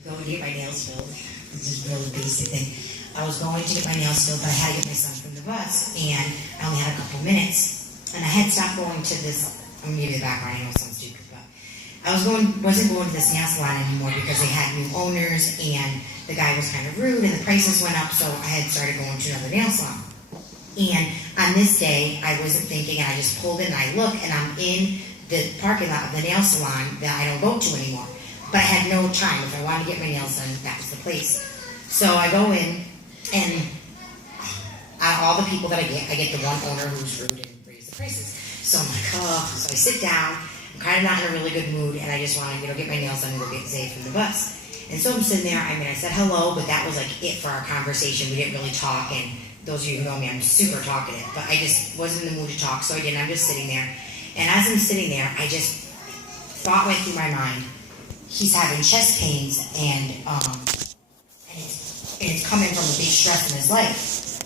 Going to get my nails filled. This is a really basic thing. I was going to get my nails filled, but I had to get my son from the bus, and I only had a couple minutes. And I had stopped going to this. I'm gonna give you the background. I know it sounds stupid, but I wasn't going to this nail salon anymore because they had new owners, and the guy was kind of rude, and the prices went up. So I had started going to another nail salon. And on this day, I wasn't thinking, and I just pulled in, and I look, and I'm in the parking lot of the nail salon that I don't go to anymore. But I had no time. If I wanted to get my nails done, that was the place. So I go in, and out of all the people that I get the one owner who's rude and raised the prices. So I'm like, oh. So I sit down. I'm kind of not in a really good mood, and I just want to, get my nails done and go get Zay from the bus. And so I'm sitting there. I mean, I said hello, but that was like it for our conversation. We didn't really talk, and those of you who know me, I'm super talkative, but I just wasn't in the mood to talk, so I didn't. I'm just sitting there. And as I'm sitting there, I just thought went through my mind, he's having chest pains, and it's coming from a big stress in his life.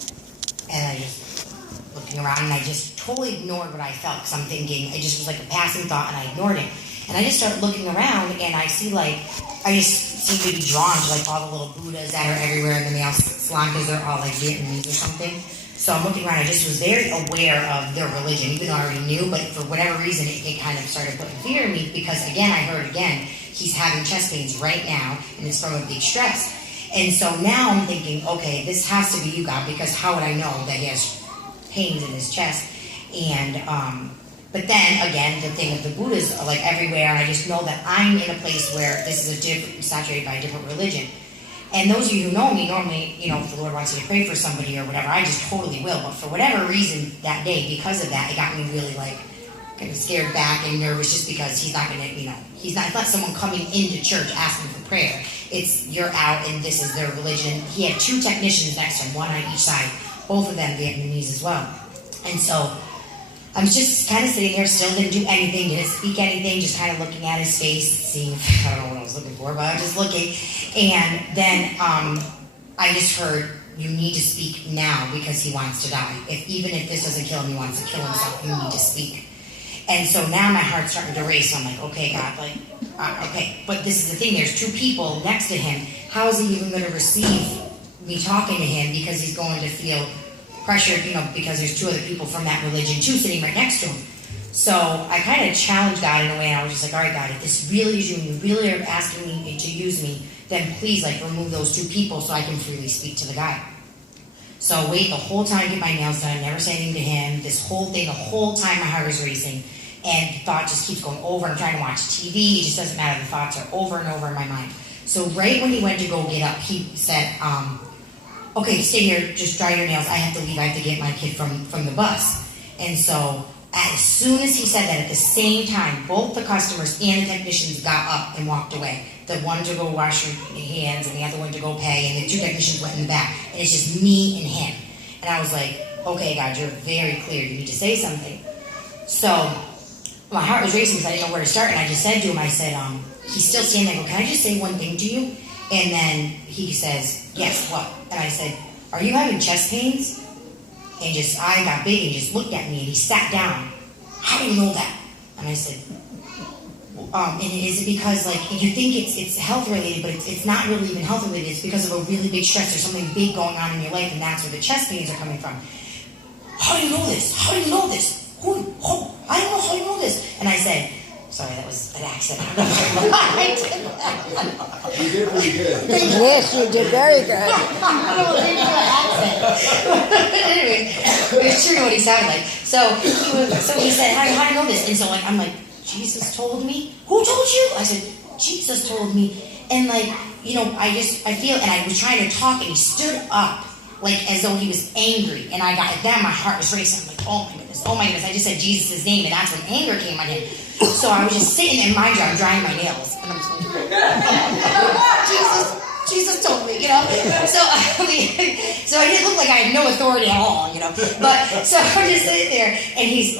And I just looking around, and I just totally ignored what I felt, because I'm thinking, it just was like a passing thought, and I ignored it. And I just started looking around, and I see I just seem to be drawn to all the little Buddhas that are everywhere in the nail salon, because they're all Vietnamese or something. So I'm looking around, I just was very aware of their religion, even though I already knew, but for whatever reason, it kind of started putting fear in me, because again, I heard he's having chest pains right now, and it's from a big stress. And so now I'm thinking, okay, this has to be you, God, because how would I know that he has pains in his chest? And, but then, again, the thing of the Buddhas are everywhere, and I just know that I'm in a place where this is saturated by a different religion. And those of you who know me, normally, if the Lord wants you to pray for somebody or whatever, I just totally will. But for whatever reason that day, because of that, it got me really kind of scared back and nervous, just because he's not going to, it's not someone coming into church asking for prayer. It's you're out and this is their religion. He had 2 technicians next to him, one on each side, both of them Vietnamese as well. And so I was just kind of sitting there, still didn't do anything, didn't speak anything, just kind of looking at his face, seeing, I don't know what I was looking for, but I was just looking. And then I just heard, you need to speak now because he wants to die. Even if this doesn't kill him, he wants to kill himself, you need to speak. And so now my heart's starting to race. So I'm like, okay, God, okay. But this is the thing, there's 2 people next to him. How is he even going to receive me talking to him, because he's going to feel pressured, because there's 2 other people from that religion too sitting right next to him. So I kind of challenged God in a way, and I was just like, all right, God, if this really is you, and you really are asking me to use me, then please remove those 2 people so I can freely speak to the guy. So I wait the whole time to get my nails done, never say anything to him, this whole thing, the whole time my heart is racing, and the thought just keeps going over, and I'm trying to watch TV, it just doesn't matter, the thoughts are over and over in my mind. So right when he went to go get up, he said, okay, stay here, just dry your nails, I have to leave, I have to get my kid from the bus. And so as soon as he said that, at the same time, both the customers and the technicians got up and walked away. The one to go wash your hands and the other one to go pay, and the 2 technicians went in the back. And it's just me and him. And I was like, okay, God, you're very clear. You need to say something. So my heart was racing because I didn't know where to start. And I just said to him, I said, he's still standing. I go, can I just say one thing to you? And then he says, yes, what? And I said, are you having chest pains? And I got big and he just looked at me and he sat down. How do you know that? And I said, and is it because you think it's health related, but it's not really even health related. It's because of a really big stress or something big going on in your life, and that's where the chest pains are coming from. How do you know this? How do you know this? I don't know how you know this. And I said, sorry, that was an accident. You did pretty good. Yes, you did very good. I don't know if an accent. Anyway, it was true what he sounded like. So he said, how do you know this? And so I'm like, Jesus told me? Who told you? I said, Jesus told me. And I feel, and I was trying to talk, and he stood up as though he was angry. And then my heart was racing. I'm like, oh my goodness. I just said Jesus' name, and that's when anger came on him. So I was just sitting in my job, drying my nails. And I'm just like, Jesus told me, So I didn't look like I had no authority at all, But so I'm just sitting there, and he's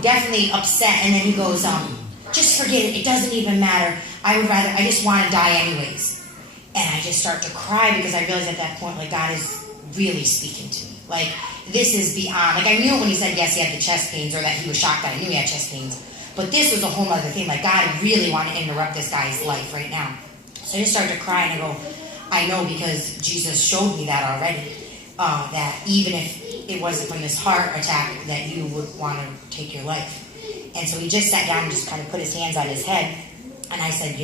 definitely upset. And then he goes, just forget it. It doesn't even matter. I just want to die anyways. And I just start to cry because I realized at that point, God is really speaking to me. This is beyond, I knew it when he said, yes, he had the chest pains, or that he was shocked that I knew he had chest pains. But this was a whole other thing. God really wanted to interrupt this guy's life right now. So I just started to cry, and I go, I know, because Jesus showed me that already, that even if it wasn't from this heart attack, that you would want to take your life. And so he just sat down and just kind of put his hands on his head, and I said,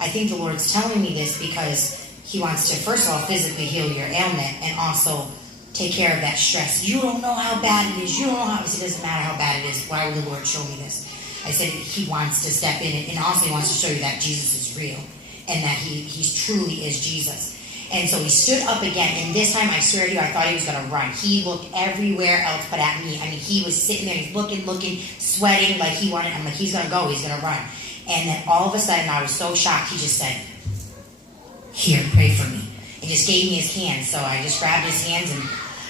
I think the Lord's telling me this because he wants to, first of all, physically heal your ailment, and also take care of that stress. You don't know how bad it is. You don't know how, it doesn't matter how bad it is. Why would the Lord show me this? I said he wants to step in, and also he wants to show you that Jesus is real, and that he truly is Jesus. And so he stood up again, and this time, I swear to you, I thought he was going to run. He looked everywhere else but at me. I mean, he was sitting there, he's looking, sweating like he wanted. I'm like, he's going to go, he's going to run. And then all of a sudden, I was so shocked, he just said, here, pray for me. And just gave me his hands. So I just grabbed his hands, and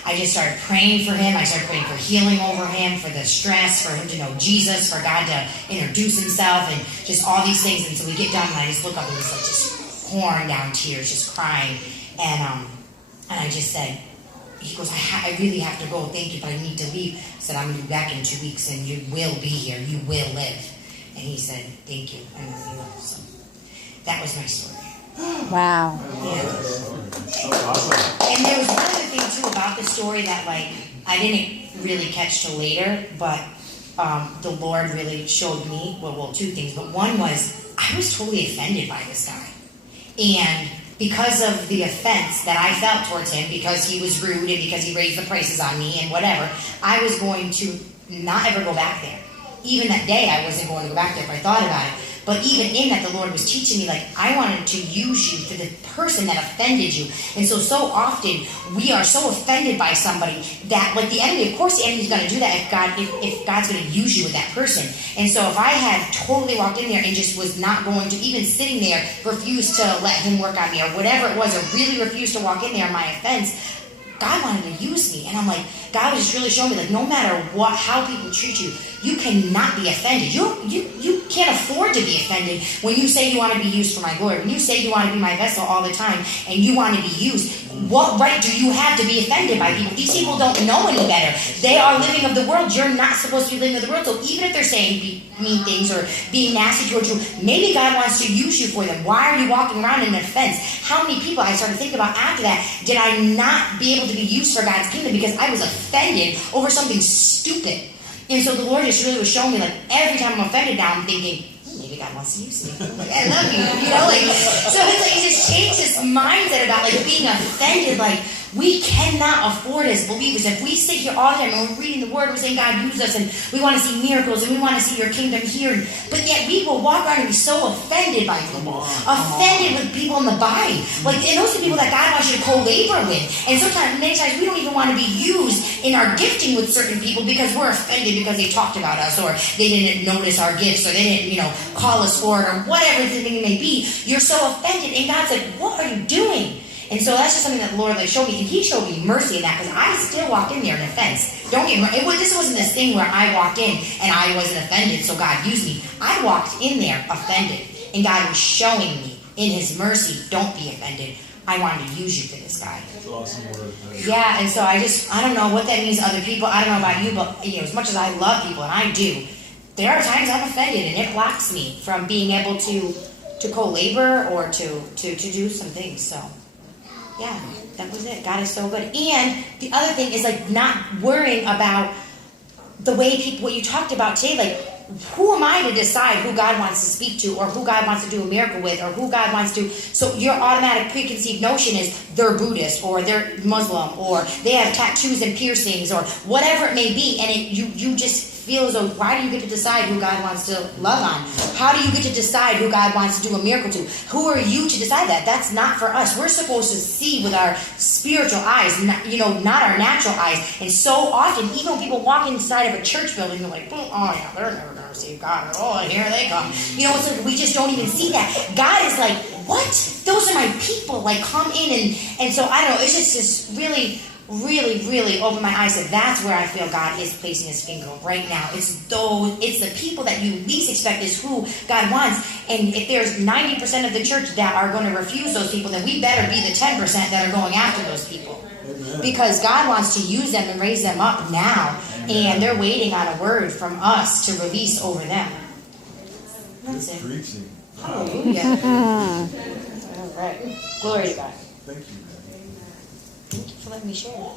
I just started praying for him. I started praying for healing over him, for the stress, for him to know Jesus, for God to introduce himself, and just all these things. And so we get done, and I just look up, and he's like just pouring down tears, just crying. And I just said, he goes, I really have to go. Thank you, but I need to leave. I said, I'm going to be back in 2 weeks, and you will be here. You will live. And he said, thank you. And then he left. So that was my story. Wow. Yeah. And there was one other thing, too, about the story that, I didn't really catch till later, but the Lord really showed me, well, two things. But one was, I was totally offended by this guy. And because of the offense that I felt towards him, because he was rude and because he raised the prices on me and whatever, I was going to not ever go back there. Even that day, I wasn't going to go back there if I thought about it. But even in that, the Lord was teaching me, I wanted to use you for the person that offended you. And so often, we are so offended by somebody that, the enemy, of course the enemy's going to do that if God's going to use you with that person. And so if I had totally walked in there and just was not going to, even sitting there, refused to let him work on me or whatever it was, or really refused to walk in there on my offense, God wanted to use me. And I'm like, God was just really showing me, no matter how people treat you, you cannot be offended. You can't afford to be offended when you say you want to be used for my glory. When you say you want to be my vessel all the time and you want to be used, what right do you have to be offended by people? These people don't know any better. They are living of the world. You're not supposed to be living of the world. So even if they're saying mean things or being nasty towards you, maybe God wants to use you for them. Why are you walking around in offense? How many people, I started thinking about after that, did I not be able to be used for God's kingdom because I was offended over something stupid? And so the Lord just really was showing me, every time I'm offended now, I'm thinking, maybe God wants to use me. I love you, so it's he just changed his mindset about, being offended. We cannot afford as believers, if we sit here all the time and we're reading the Word, we're saying, God, use us, and we want to see miracles, and we want to see your kingdom here, but yet we will walk around and be so offended by people, offended with people in the body. And those are people that God wants you to co-labor with. And many times, we don't even want to be used in our gifting with certain people because we're offended because they talked about us, or they didn't notice our gifts, or they didn't, call us for it, or whatever the thing may be. You're so offended, and God's like, what are you doing? And so that's just something that the Lord showed me, and he showed me mercy in that, because I still walked in there in offense. Don't get me wrong, this wasn't this thing where I walked in and I wasn't offended, so God used me. I walked in there offended, and God was showing me in his mercy, don't be offended. I wanted to use you for this guy. That's awesome word. Yeah, and so I don't know what that means to other people. I don't know about you, but as much as I love people, and I do, there are times I'm offended, and it blocks me from being able to co-labor or to do some things. So yeah, that was it. God is so good. And the other thing is not worrying about the way people, what you talked about today, who am I to decide who God wants to speak to, or who God wants to do a miracle with, or who God wants to, so your automatic preconceived notion is they're Buddhist, or they're Muslim, or they have tattoos and piercings, or whatever it may be, and you just feel as though, why do you get to decide who God wants to love on? How do you get to decide who God wants to do a miracle to? Who are you to decide that? That's not for us. We're supposed to see with our spiritual eyes, not our natural eyes. And so often, even when people walk inside of a church building, they're like, oh yeah, they're never going to receive God. Oh, here they come. It's we just don't even see that. God is like, what? Those are my people. Come in. And so, I don't know, it's just really, really opened my eyes that that's where I feel God is placing his finger right now. It's the people that you least expect is who God wants. And if there's 90% of the church that are going to refuse those people, then we better be the 10% that are going after those people. Amen. Because God wants to use them and raise them up now. Amen. And they're waiting on a word from us to release over them. That's it. Preaching. Hallelujah. Right. Glory to God. Thank you, man. Thank you for letting me share.